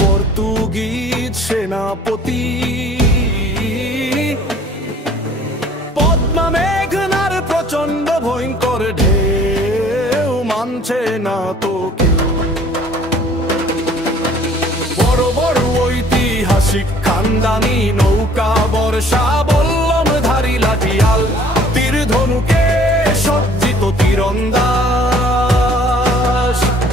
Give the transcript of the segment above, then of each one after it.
Portuguese সেনাপতি। পদ্মা মেঘনার প্রচন্ড ভয়ঙ্কর ঢেউ মানছে না তো কেউ। বড় বড় ঐতিহাসিক খানদানি নৌকা বর্ষা বল্লমধারী লাঠিয়াল তীর ধনুকে সজ্জিত তীরন্দাজ।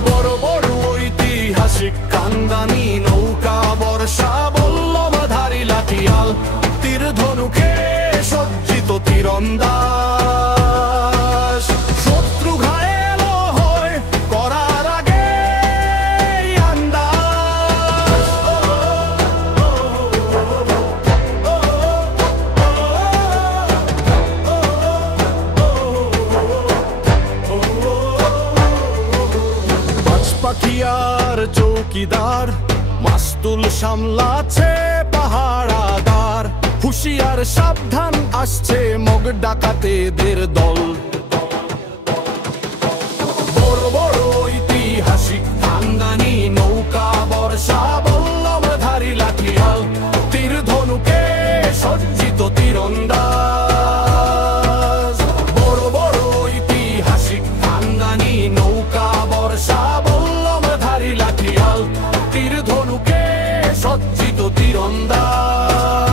বড় বড় ঐতিহাসিক খানদানি নৌকা বর্ষা বল্লমধারী লাঠিয়াল তীর ধনুকে সজ্জিত তীরন্দাজ। শত্রু ঘায়েল হয় করার আগে আন্দাজ। পাখিয়ার চৌকিদার মাস্তুল সামলাছে পাহারাদার। হুঁশিয়ার সাবধান আসছে মগ ডাকাতেদের দল। বড় বড় ঐতিহাসিক খানদানি নৌকা বর্ষা বল্লমধারী লাঠিয়াল তীর ধনুকে সজ্জিত তীরন্দাজ। বড় বড় ঐতিহাসিক খানদানি নৌকা বর্ষা বল্লমধারী লাঠিয়াল তীর ধনুকে সজ্জিত তীরন্দাজ।